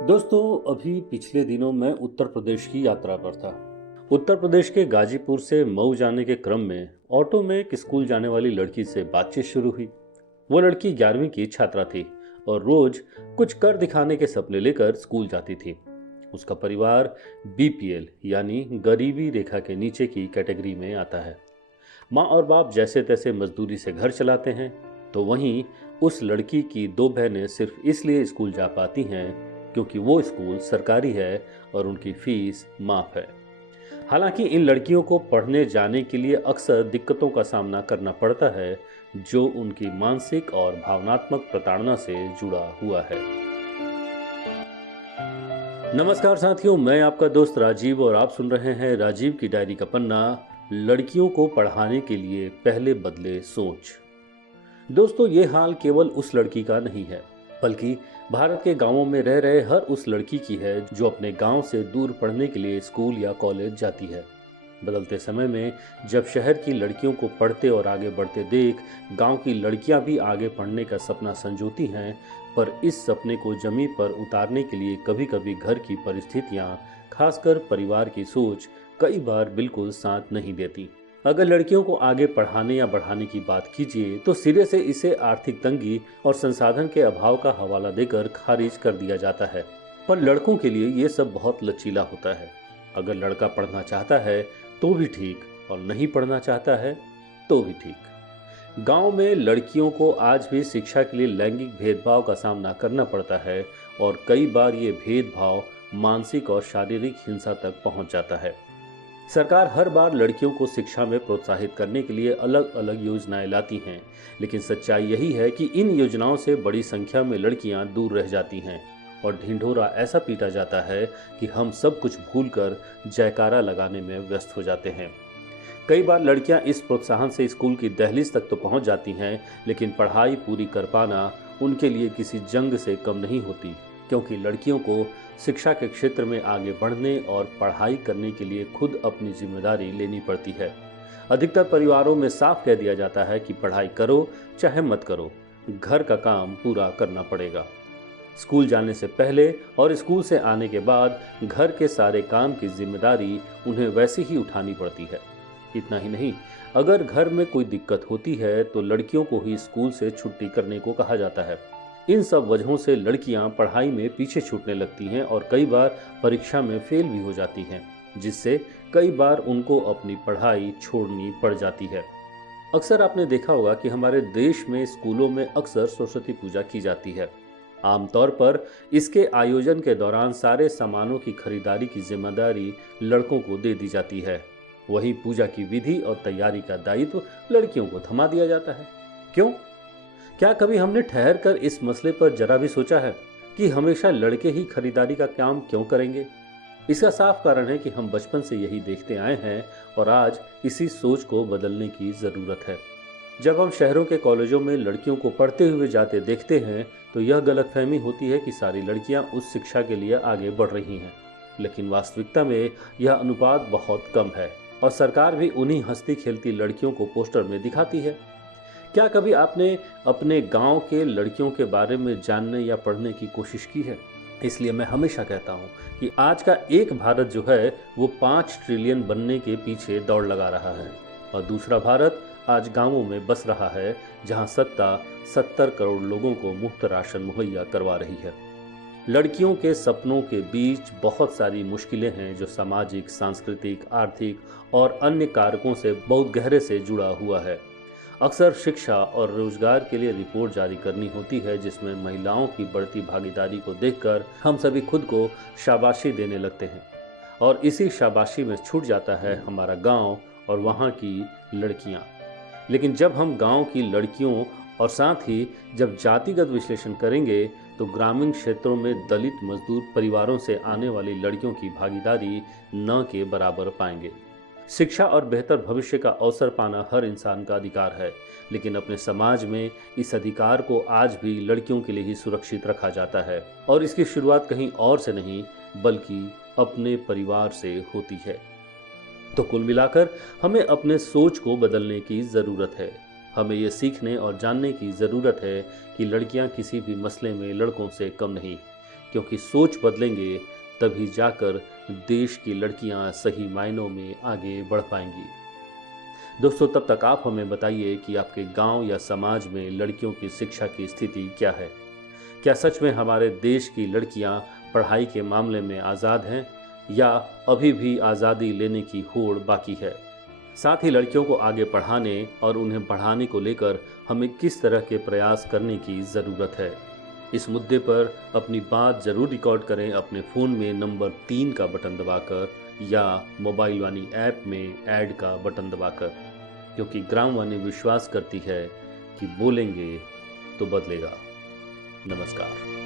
दोस्तों, अभी पिछले दिनों मैं उत्तर प्रदेश की यात्रा पर था। उत्तर प्रदेश के गाजीपुर से मऊ जाने के क्रम में ऑटो में एक स्कूल जाने वाली लड़की से बातचीत शुरू हुई। वो लड़की 11वीं की छात्रा थी और रोज कुछ कर दिखाने के सपने लेकर स्कूल जाती थी। उसका परिवार बीपीएल यानी गरीबी रेखा के नीचे की कैटेगरी में आता है। माँ और बाप जैसे तैसे मजदूरी से घर चलाते हैं, तो वहीं उस लड़की की दो बहनें सिर्फ इसलिए स्कूल जा पाती हैं क्योंकि वो स्कूल सरकारी है और उनकी फीस माफ है। हालांकि इन लड़कियों को पढ़ने जाने के लिए अक्सर दिक्कतों का सामना करना पड़ता है, जो उनकी मानसिक और भावनात्मक प्रताड़ना से जुड़ा हुआ है। नमस्कार साथियों, मैं आपका दोस्त राजीव और आप सुन रहे हैं राजीव की डायरी का पन्ना, लड़कियों को पढ़ाने के लिए पहले बदले सोच। दोस्तों, ये हाल केवल उस लड़की का नहीं है, बल्कि भारत के गांवों में रह रहे हर उस लड़की की है जो अपने गांव से दूर पढ़ने के लिए स्कूल या कॉलेज जाती है। बदलते समय में जब शहर की लड़कियों को पढ़ते और आगे बढ़ते देख गांव की लड़कियां भी आगे पढ़ने का सपना संजोती हैं, पर इस सपने को जमीन पर उतारने के लिए कभी-कभी घर की परिस्थितियां, खासकर परिवार की सोच कई बार बिल्कुल साथ नहीं देती। अगर लड़कियों को आगे पढ़ाने या बढ़ाने की बात कीजिए तो सिरे से इसे आर्थिक तंगी और संसाधन के अभाव का हवाला देकर खारिज कर दिया जाता है। पर लड़कों के लिए ये सब बहुत लचीला होता है। अगर लड़का पढ़ना चाहता है तो भी ठीक, और नहीं पढ़ना चाहता है तो भी ठीक। गांव में लड़कियों को आज भी शिक्षा के लिए लैंगिक भेदभाव का सामना करना पड़ता है और कई बार ये भेदभाव मानसिक और शारीरिक हिंसा तक पहुंच जाता है। सरकार हर बार लड़कियों को शिक्षा में प्रोत्साहित करने के लिए अलग अलग योजनाएं लाती हैं, लेकिन सच्चाई यही है कि इन योजनाओं से बड़ी संख्या में लड़कियां दूर रह जाती हैं और ढिंढोरा ऐसा पीटा जाता है कि हम सब कुछ भूलकर जयकारा लगाने में व्यस्त हो जाते हैं। कई बार लड़कियां इस प्रोत्साहन से स्कूल की दहलीज तक तो पहुंच जाती हैं, लेकिन पढ़ाई पूरी कर पाना उनके लिए किसी जंग से कम नहीं होती, क्योंकि लड़कियों को शिक्षा के क्षेत्र में आगे बढ़ने और पढ़ाई करने के लिए खुद अपनी जिम्मेदारी लेनी पड़ती है। अधिकतर परिवारों में साफ कह दिया जाता है कि पढ़ाई करो चाहे मत करो, घर का काम पूरा करना पड़ेगा। स्कूल जाने से पहले और स्कूल से आने के बाद घर के सारे काम की जिम्मेदारी उन्हें वैसे ही उठानी पड़ती है। इतना ही नहीं, अगर घर में कोई दिक्कत होती है तो लड़कियों को ही स्कूल से छुट्टी करने को कहा जाता है। इन सब वजहों से लड़कियां पढ़ाई में पीछे छूटने लगती हैं और कई बार परीक्षा में फेल भी हो जाती हैं, जिससे कई बार उनको अपनी पढ़ाई छोड़नी पड़ जाती है। अक्सर आपने देखा होगा कि हमारे देश में स्कूलों में अक्सर सरस्वती पूजा की जाती है। आमतौर पर इसके आयोजन के दौरान सारे सामानों की खरीदारी की जिम्मेदारी लड़कों को दे दी जाती है। वहीं पूजा की विधि और तैयारी का दायित्व लड़कियों को थमा दिया जाता है। क्यों? क्या कभी हमने ठहर कर इस मसले पर जरा भी सोचा है कि हमेशा लड़के ही खरीदारी का काम क्यों करेंगे? इसका साफ कारण है कि हम बचपन से यही देखते आए हैं और आज इसी सोच को बदलने की ज़रूरत है। जब हम शहरों के कॉलेजों में लड़कियों को पढ़ते हुए जाते देखते हैं तो यह गलतफहमी होती है कि सारी लड़कियां उस शिक्षा के लिए आगे बढ़ रही हैं, लेकिन वास्तविकता में यह अनुपात बहुत कम है और सरकार भी उन्हीं हंसती खेलती लड़कियों को पोस्टर में दिखाती है। क्या कभी आपने अपने गांव के लड़कियों के बारे में जानने या पढ़ने की कोशिश की है? इसलिए मैं हमेशा कहता हूं कि आज का एक भारत जो है वो 5 ट्रिलियन बनने के पीछे दौड़ लगा रहा है और दूसरा भारत आज गांवों में बस रहा है, जहां सत्ता 70 करोड़ लोगों को मुफ्त राशन मुहैया करवा रही है। लड़कियों के सपनों के बीच बहुत सारी मुश्किलें हैं जो सामाजिक, सांस्कृतिक, आर्थिक और अन्य कारकों से बहुत गहरे से जुड़ा हुआ है। अक्सर शिक्षा और रोजगार के लिए रिपोर्ट जारी करनी होती है, जिसमें महिलाओं की बढ़ती भागीदारी को देखकर हम सभी खुद को शाबाशी देने लगते हैं और इसी शाबाशी में छूट जाता है हमारा गांव और वहां की लड़कियां। लेकिन जब हम गांव की लड़कियों और साथ ही जब जातिगत विश्लेषण करेंगे तो ग्रामीण क्षेत्रों में दलित मजदूर परिवारों से आने वाली लड़कियों की भागीदारी न के बराबर पाएंगे। शिक्षा और बेहतर भविष्य का अवसर पाना हर इंसान का अधिकार है, लेकिन अपने समाज में इस अधिकार को आज भी लड़कियों के लिए ही सुरक्षित रखा जाता है और इसकी शुरुआत कहीं और से नहीं बल्कि अपने परिवार से होती है। तो कुल मिलाकर हमें अपने सोच को बदलने की ज़रूरत है। हमें ये सीखने और जानने की ज़रूरत है कि लड़कियां किसी भी मसले में लड़कों से कम नहीं, क्योंकि सोच बदलेंगे तभी जाकर देश की लड़कियां सही मायनों में आगे बढ़ पाएंगी। दोस्तों, तब तक आप हमें बताइए कि आपके गांव या समाज में लड़कियों की शिक्षा की स्थिति क्या है। क्या सच में हमारे देश की लड़कियां पढ़ाई के मामले में आज़ाद हैं या अभी भी आज़ादी लेने की होड़ बाकी है। साथ ही लड़कियों को आगे पढ़ाने और उन्हें बढ़ाने को लेकर हमें किस तरह के प्रयास करने की ज़रूरत है। इस मुद्दे पर अपनी बात ज़रूर रिकॉर्ड करें अपने फ़ोन में नंबर 3 का बटन दबाकर या मोबाइल वानी ऐप में ऐड का बटन दबाकर, क्योंकि ग्राम वानी विश्वास करती है कि बोलेंगे तो बदलेगा। नमस्कार।